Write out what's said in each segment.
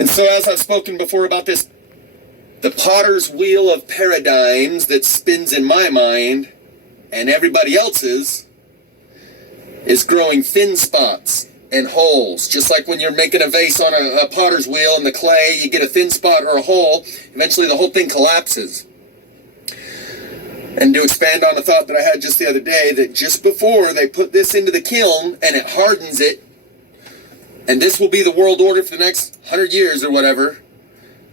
And so as I've spoken before about this, the potter's wheel of paradigms that spins in my mind and everybody else's is growing thin spots and holes. Just like when you're making a vase on a potter's wheel and the clay, you get a thin spot or a hole, eventually the whole thing collapses. And to expand on a thought that I had just the other day, that just before they put this into the kiln and it hardens it, and this will be the world order for the next 100 years or whatever,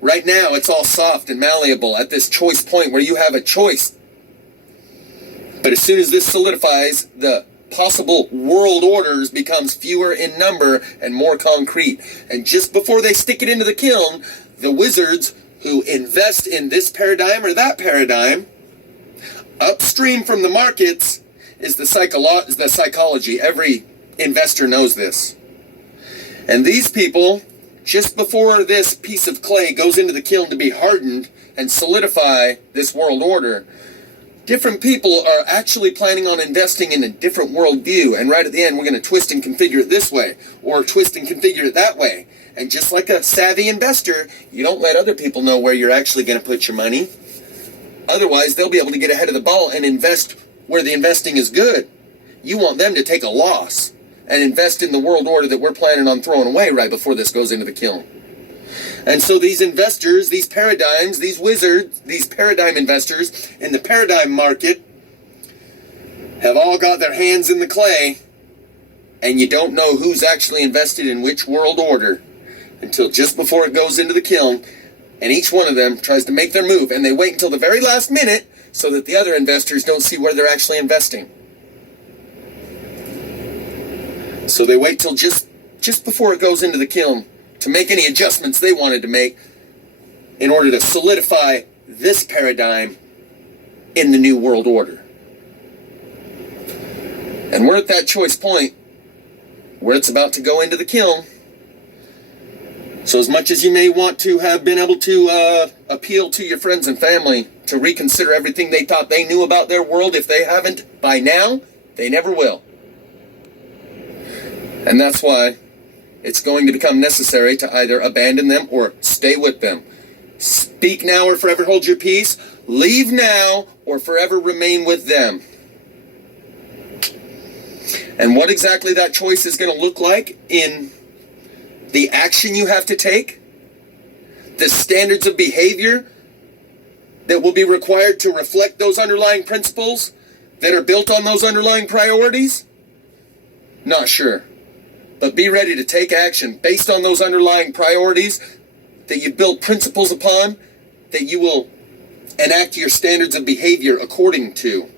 right now it's all soft and malleable at this choice point where you have a choice. But as soon as this solidifies, the possible world orders becomes fewer in number and more concrete. And just before they stick it into the kiln, the wizards who invest in this paradigm or that paradigm, upstream from the markets is the psychology. Every investor knows this. And these people, just before this piece of clay goes into the kiln to be hardened and solidify this world order, different people are actually planning on investing in a different worldview. And right at the end, we're going to twist and configure it this way, or twist and configure it that way. And just like a savvy investor, you don't let other people know where you're actually going to put your money. Otherwise, they'll be able to get ahead of the ball and invest where the investing is good. You want them to take a loss and invest in the world order that we're planning on throwing away right before this goes into the kiln. And so these investors, these paradigms, these wizards, these paradigm investors in the paradigm market have all got their hands in the clay, and you don't know who's actually invested in which world order until just before it goes into the kiln, and each one of them tries to make their move, and they wait until the very last minute so that the other investors don't see where they're actually investing. So they wait till just before it goes into the kiln to make any adjustments they wanted to make in order to solidify this paradigm in the new world order. And we're at that choice point where it's about to go into the kiln. So as much as you may want to have been able to appeal to your friends and family to reconsider everything they thought they knew about their world, if they haven't by now, they never will. And that's why it's going to become necessary to either abandon them or stay with them. Speak now or forever hold your peace. Leave now or forever remain with them. And what exactly that choice is going to look like in the action you have to take, the standards of behavior that will be required to reflect those underlying principles that are built on those underlying priorities, not sure. But be ready to take action based on those underlying priorities that you build principles upon, that you will enact your standards of behavior according to.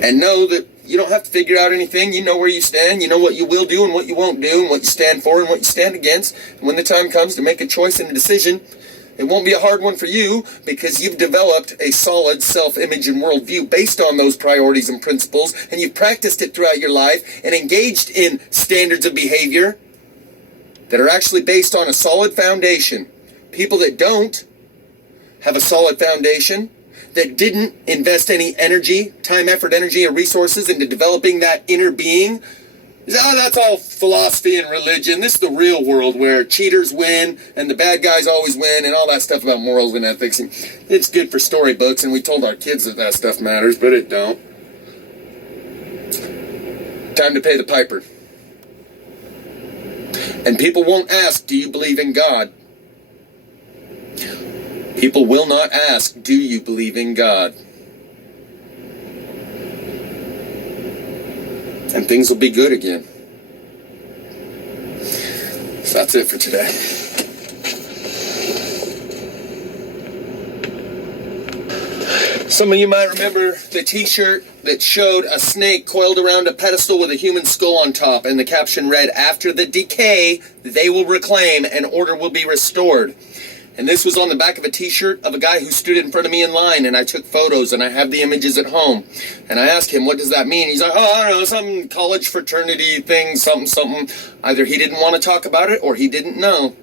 And know that you don't have to figure out anything. You know where you stand. You know what you will do and what you won't do, and what you stand for and what you stand against. And when the time comes to make a choice and a decision, it won't be a hard one for you because you've developed a solid self-image and worldview based on those priorities and principles, and you've practiced it throughout your life and engaged in standards of behavior that are actually based on a solid foundation. People that don't have a solid foundation, that didn't invest any energy, time, effort, energy, or resources into developing that inner being, that's all philosophy and religion. This is the real world where cheaters win and the bad guys always win and all that stuff about morals and ethics. And it's good for storybooks, and we told our kids that stuff matters, but it don't. Time to pay the piper. And people won't ask, do you believe in God? People will not ask, do you believe in God? And things will be good again. So that's it for today. Some of you might remember the t-shirt that showed a snake coiled around a pedestal with a human skull on top, and the caption read, "After the decay, they will reclaim and order will be restored." And this was on the back of a t-shirt of a guy who stood in front of me in line, and I took photos, and I have the images at home. And I asked him, what does that mean? He's like, oh, I don't know, some college fraternity thing, something. Either he didn't want to talk about it, or he didn't know.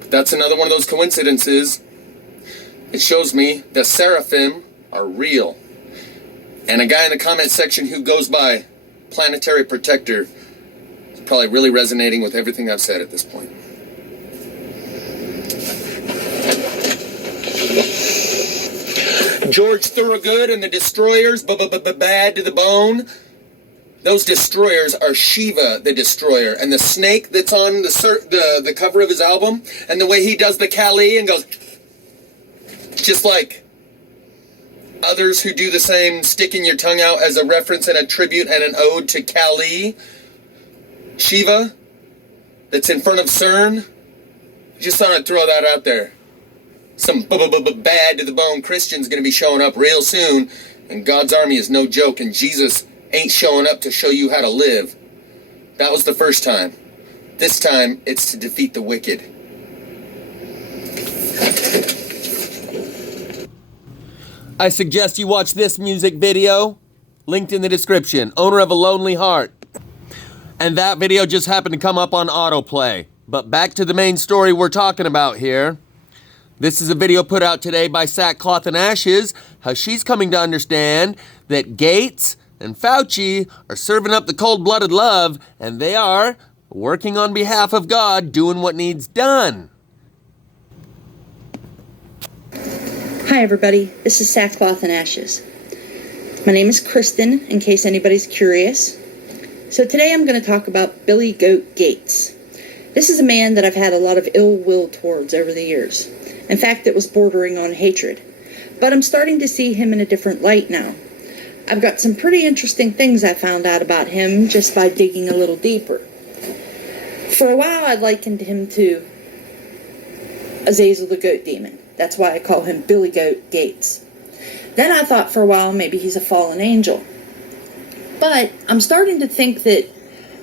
But that's another one of those coincidences. It shows me the seraphim are real. And a guy in the comment section who goes by Planetary Protector Probably really resonating with everything I've said at this point. George Thorogood and the Destroyers, bad to the bone. Those Destroyers are Shiva the Destroyer. And the snake that's on the cover of his album, and the way he does the Kali and goes, just like others who do the same, sticking your tongue out as a reference and a tribute and an ode to Kali, Shiva, that's in front of CERN. Just thought I'd throw that out there. Some bad to the bone Christians going to be showing up real soon, and God's army is no joke, and Jesus ain't showing up to show you how to live. That was the first time. This time, it's to defeat the wicked. I suggest you watch this music video, linked in the description, Owner of a Lonely Heart. And that video just happened to come up on autoplay. But back to the main story we're talking about here. This is a video put out today by Sackcloth and Ashes, how she's coming to understand that Gates and Fauci are serving up the cold-blooded love, and they are working on behalf of God, doing what needs done. Hi everybody, this is Sackcloth and Ashes. My name is Kristen, in case anybody's curious. So today I'm going to talk about Billy Goat Gates. This is a man that I've had a lot of ill will towards over the years. In fact, it was bordering on hatred. But I'm starting to see him in a different light now. I've got some pretty interesting things I found out about him just by digging a little deeper. For a while I likened him to Azazel the goat demon. That's why I call him Billy Goat Gates. Then I thought for a while maybe he's a fallen angel. But I'm starting to think that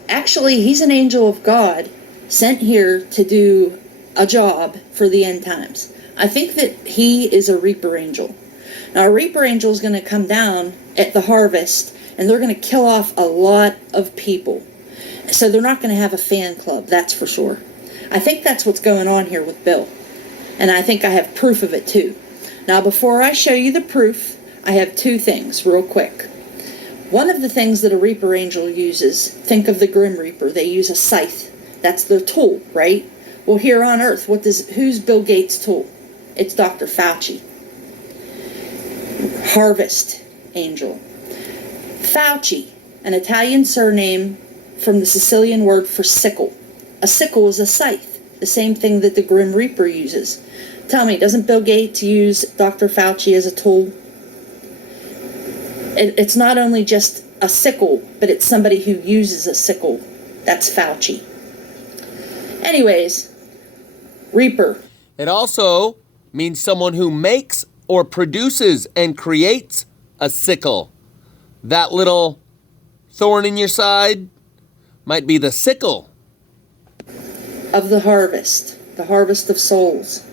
actually he's an angel of God sent here to do a job for the end times. I think that he is a reaper angel. Now a reaper angel is going to come down at the harvest and they're going to kill off a lot of people. So they're not going to have a fan club, that's for sure. I think that's what's going on here with Bill. And I think I have proof of it too. Now before I show you the proof, I have two things real quick. One of the things that a reaper angel uses, think of the Grim Reaper, they use a scythe. That's their tool, right? Well, here on Earth, who's Bill Gates' tool? It's Dr. Fauci. Harvest angel. Fauci, an Italian surname from the Sicilian word for sickle. A sickle is a scythe, the same thing that the Grim Reaper uses. Tell me, doesn't Bill Gates use Dr. Fauci as a tool? It's not only just a sickle, but it's somebody who uses a sickle. That's Fauci. Anyways, Reaper. It also means someone who makes or produces and creates a sickle. That little thorn in your side might be the sickle of the harvest of souls.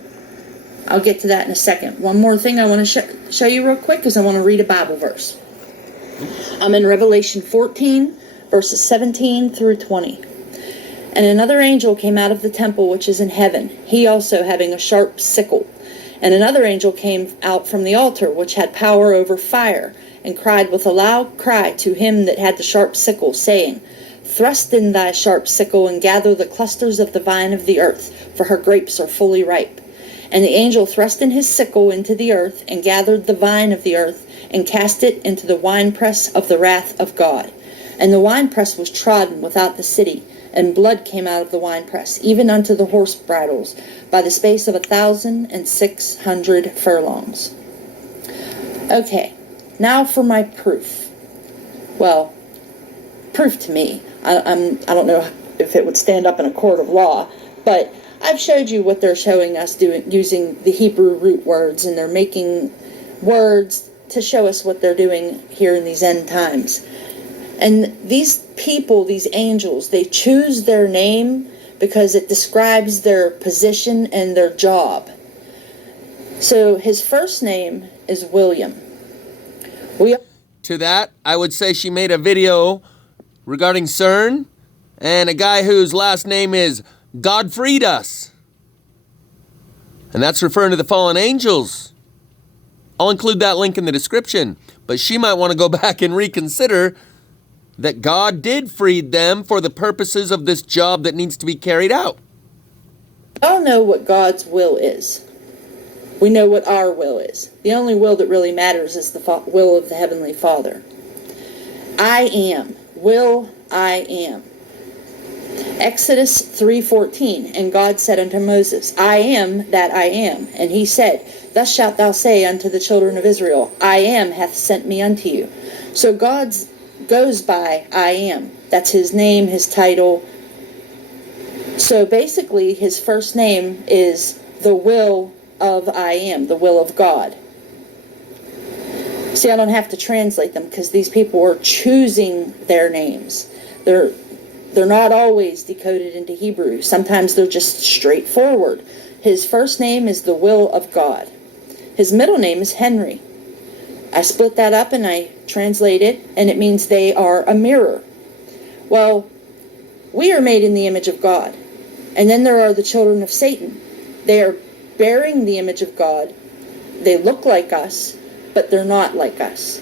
I'll get to that in a second. One more thing I want to show you real quick is I want to read a Bible verse. I'm in Revelation 14, verses 17 through 20. And another angel came out of the temple which is in heaven, he also having a sharp sickle. And another angel came out from the altar, which had power over fire, and cried with a loud cry to him that had the sharp sickle, saying, Thrust in thy sharp sickle, and gather the clusters of the vine of the earth, for her grapes are fully ripe. And the angel thrust in his sickle into the earth, and gathered the vine of the earth, and cast it into the winepress of the wrath of God. And the winepress was trodden without the city, and blood came out of the winepress, even unto the horse bridles, by the space of 1,600 furlongs. Okay, now for my proof. Well, proof to me. I don't know if it would stand up in a court of law, but I've showed you what they're showing us doing using the Hebrew root words, and they're making words to show us what they're doing here in these end times. And these people, these angels, they choose their name because it describes their position and their job. So his first name is William. To that, I would say she made a video regarding CERN and a guy whose last name is God freed us. And that's referring to the fallen angels. I'll include that link in the description, but she might want to go back and reconsider that God did free them for the purposes of this job that needs to be carried out. We all know what God's will is. We know what our will is. The only will that really matters is the will of the Heavenly Father. I am. Will I am. Exodus 3:14, and God said unto Moses, I am that I am. And he said, Thus shalt thou say unto the children of Israel, I am hath sent me unto you. So God goes by I am. That's his name, his title. So basically, his first name is the will of I am, the will of God. See, I don't have to translate them because these people are choosing their names. They're not always decoded into Hebrew. Sometimes they're just straightforward. His first name is the will of God. His middle name is Henry. I split that up and I translate it, and it means they are a mirror. Well, we are made in the image of God. And then there are the children of Satan. They are bearing the image of God. They look like us, but they're not like us.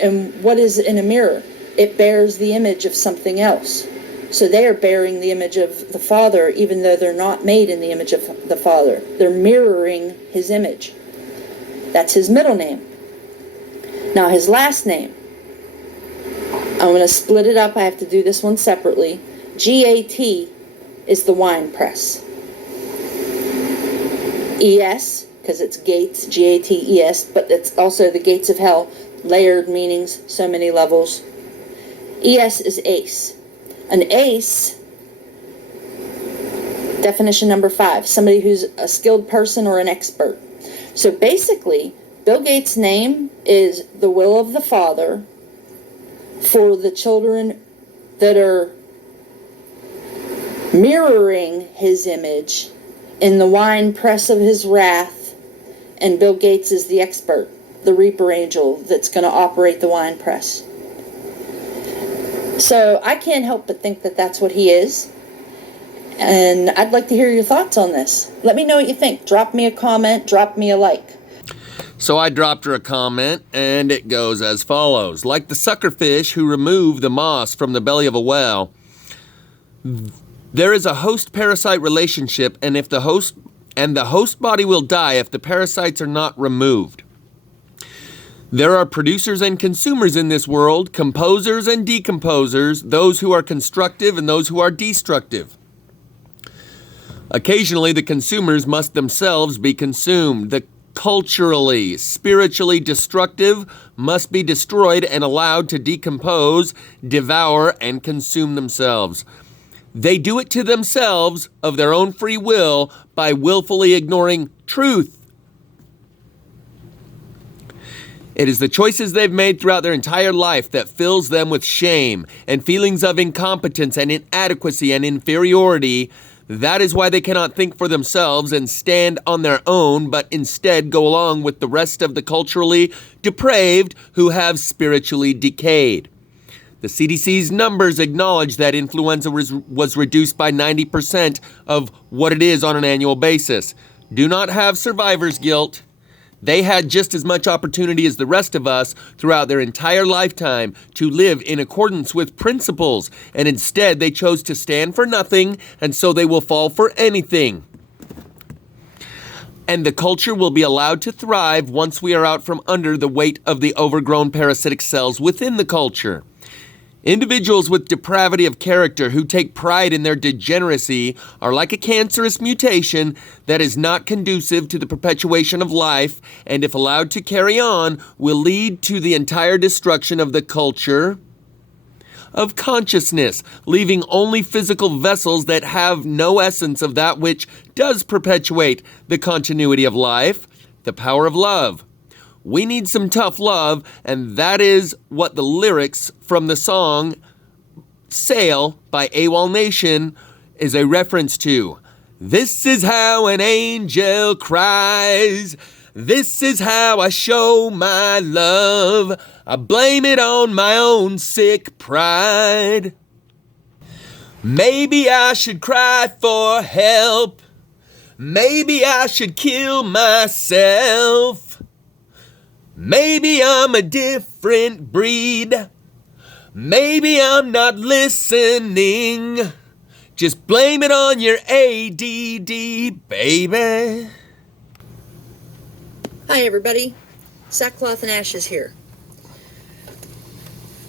And what is in a mirror? It bears the image of something else. So they are bearing the image of the Father, even though they're not made in the image of the Father. They're mirroring his image. That's his middle name. Now his last name, I'm going to split it up. I have to do this one separately. G-A-T is the wine press. E-S, because it's gates, G-A-T-E-S, but it's also the gates of hell, layered meanings, so many levels. E-S is ace. An ace, definition number 5, somebody who's a skilled person or an expert. So basically, Bill Gates' name is the will of the Father for the children that are mirroring his image in the wine press of his wrath, and Bill Gates is the expert, the reaper angel that's going to operate the wine press. So I can't help but think that that's what he is. And I'd like to hear your thoughts on this. Let me know what you think. Drop me a comment, drop me a like. So I dropped her a comment, and it goes as follows. Like the suckerfish who remove the moss from the belly of a whale, there is a host-parasite relationship, and the host body will die if the parasites are not removed. There are producers and consumers in this world, composers and decomposers, those who are constructive and those who are destructive. Occasionally, the consumers must themselves be consumed. The culturally, spiritually destructive must be destroyed and allowed to decompose, devour, and consume themselves. They do it to themselves of their own free will by willfully ignoring truth. It is the choices they've made throughout their entire life that fills them with shame and feelings of incompetence and inadequacy and inferiority. That is why they cannot think for themselves and stand on their own, but instead go along with the rest of the culturally depraved who have spiritually decayed. The CDC's numbers acknowledge that influenza was reduced by 90% of what it is on an annual basis. Do not have survivor's guilt. They had just as much opportunity as the rest of us throughout their entire lifetime to live in accordance with principles, and instead they chose to stand for nothing, and so they will fall for anything. And the culture will be allowed to thrive once we are out from under the weight of the overgrown parasitic cells within the culture. Individuals with depravity of character who take pride in their degeneracy are like a cancerous mutation that is not conducive to the perpetuation of life, and if allowed to carry on, will lead to the entire destruction of the culture of consciousness, leaving only physical vessels that have no essence of that which does perpetuate the continuity of life, the power of love. We need some tough love, and that is what the lyrics from the song Sail by AWOL Nation is a reference to. This is how an angel cries. This is how I show my love. I blame it on my own sick pride. Maybe I should cry for help. Maybe I should kill myself. Maybe I'm a different breed, Maybe I'm not listening. Just blame it on your ADD, baby. Hi everybody, Sackcloth and Ashes here.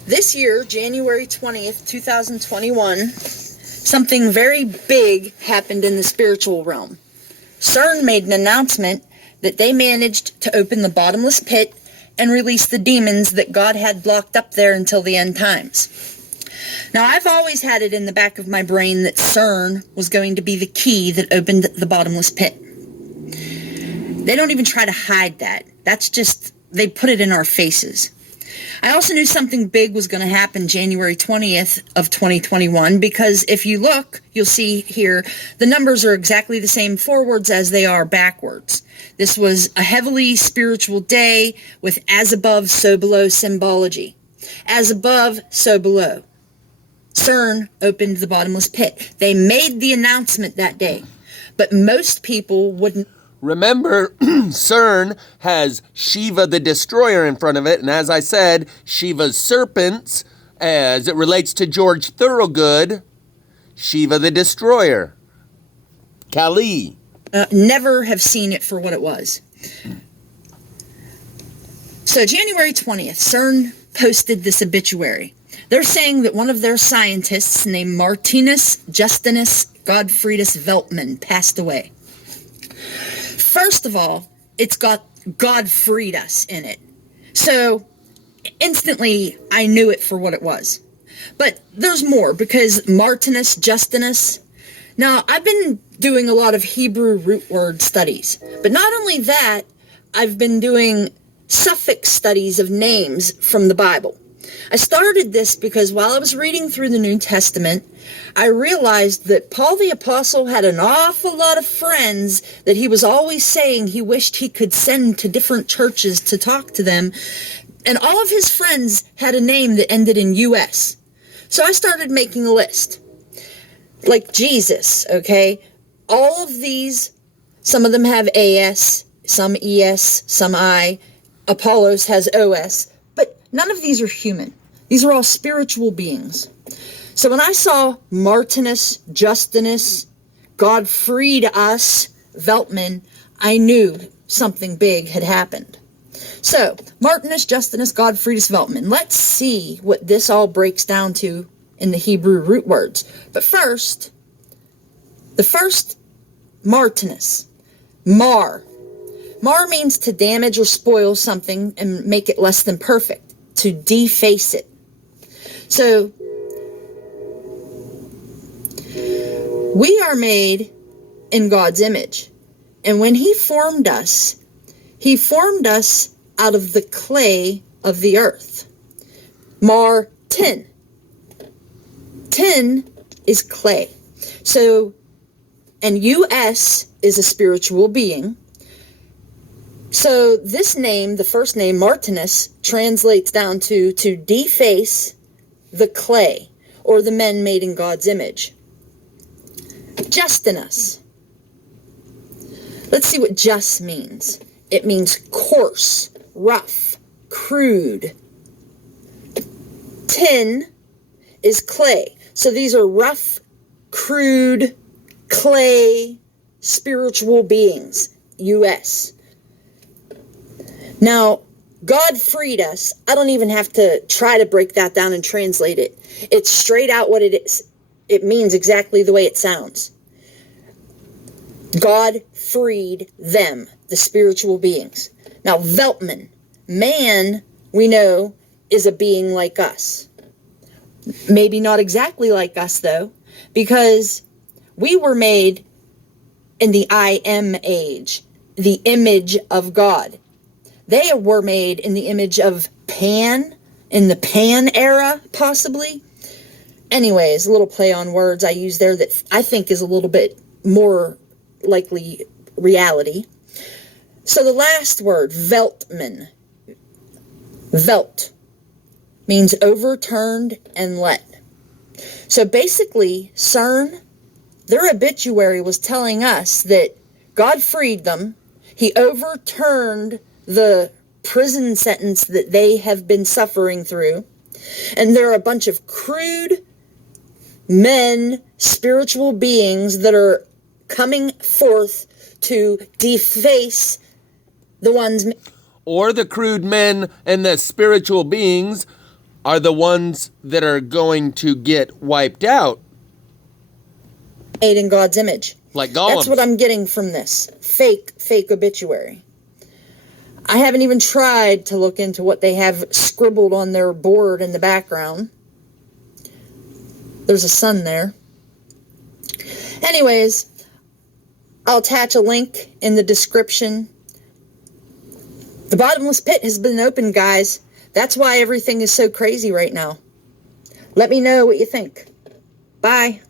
This year, January 20th, 2021, something very big happened in the spiritual realm. CERN made an announcement that they managed to open the bottomless pit and release the demons that God had blocked up there until the end times. Now, I've always had it in the back of my brain that CERN was going to be the key that opened the bottomless pit. They don't even try to hide that. That's just, they put it in our faces. I also knew something big was going to happen January 20th of 2021 because if you look, you'll see here, the numbers are exactly the same forwards as they are backwards. This was a heavily spiritual day with as above, so below symbology. As above, so below. CERN opened the bottomless pit. They made the announcement that day, but most people wouldn't. Remember, CERN has Shiva the Destroyer in front of it, and as I said, Shiva's serpents, as it relates to George Thorogood, Shiva the Destroyer. Kali. Never have seen it for what it was. So January 20th, CERN posted this obituary. They're saying that one of their scientists named Martinus Justinus Godfriedus Veltman passed away. First of all, it's got God freed us in it. So instantly I knew it for what it was. But there's more because Martinus Justinus. Now, I've been doing a lot of Hebrew root word studies. But not only that, I've been doing suffix studies of names from the Bible. I started this because while I was reading through the New Testament, I realized that Paul the Apostle had an awful lot of friends that he was always saying he wished he could send to different churches to talk to them. And all of his friends had a name that ended in US. So I started making a list. Like Jesus, okay? All of these, some of them have AS, some ES, some I. Apollos has OS. But none of these are human. These are all spiritual beings. So when I saw Martinus, Justinus, God freed us, Veltman, I knew something big had happened. So, Martinus, Justinus, God freed us, Veltman. Let's see what this all breaks down to in the Hebrew root words. But first, the first Martinus, Mar. Mar means to damage or spoil something and make it less than perfect, to deface it. So, we are made in God's image. And when He formed us out of the clay of the earth. Mar, tin. Tin is clay. So, and US is a spiritual being. So this name, the first name, Martinus, translates down to deface the clay, or the men made in God's image. Justinus. Let's see what just means. It means coarse, rough, crude. Tin is clay. So these are rough, crude, clay, spiritual beings. US. Now, God freed us. I don't even have to try to break that down and translate it. It's straight out what it is. It means exactly the way it sounds. God freed them, the spiritual beings. Now, Veltman, man, we know, is a being like us. Maybe not exactly like us, though, because we were made in the I am age, the image of God. They were made in the image of Pan, in the Pan era, possibly. Anyways, a little play on words I use there that I think is a little bit more likely reality. So the last word, Veltman. Velt means overturned and let. So basically, CERN, their obituary was telling us that God freed them. He overturned the prison sentence that they have been suffering through. And they're a bunch of crude men, spiritual beings that are coming forth to deface the ones... Or the crude men and the spiritual beings are the ones that are going to get wiped out. Made in God's image. Like golems. That's what I'm getting from this. Fake obituary. I haven't even tried to look into what they have scribbled on their board in the background. There's a sun there. Anyways, I'll attach a link in the description. The bottomless pit has been opened, guys. That's why everything is so crazy right now. Let me know what you think. Bye.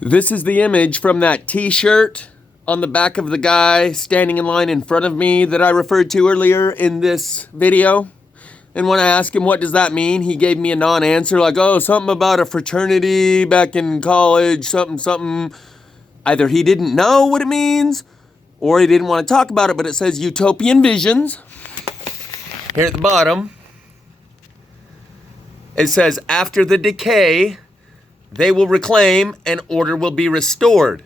This is the image from that t-shirt on the back of the guy standing in line in front of me that I referred to earlier in this video. And when I asked him what does that mean, he gave me a non-answer like, oh, something about a fraternity back in college, something. Either he didn't know what it means or he didn't want to talk about it, but it says utopian visions. Here at the bottom, it says, after the decay, they will reclaim and order will be restored.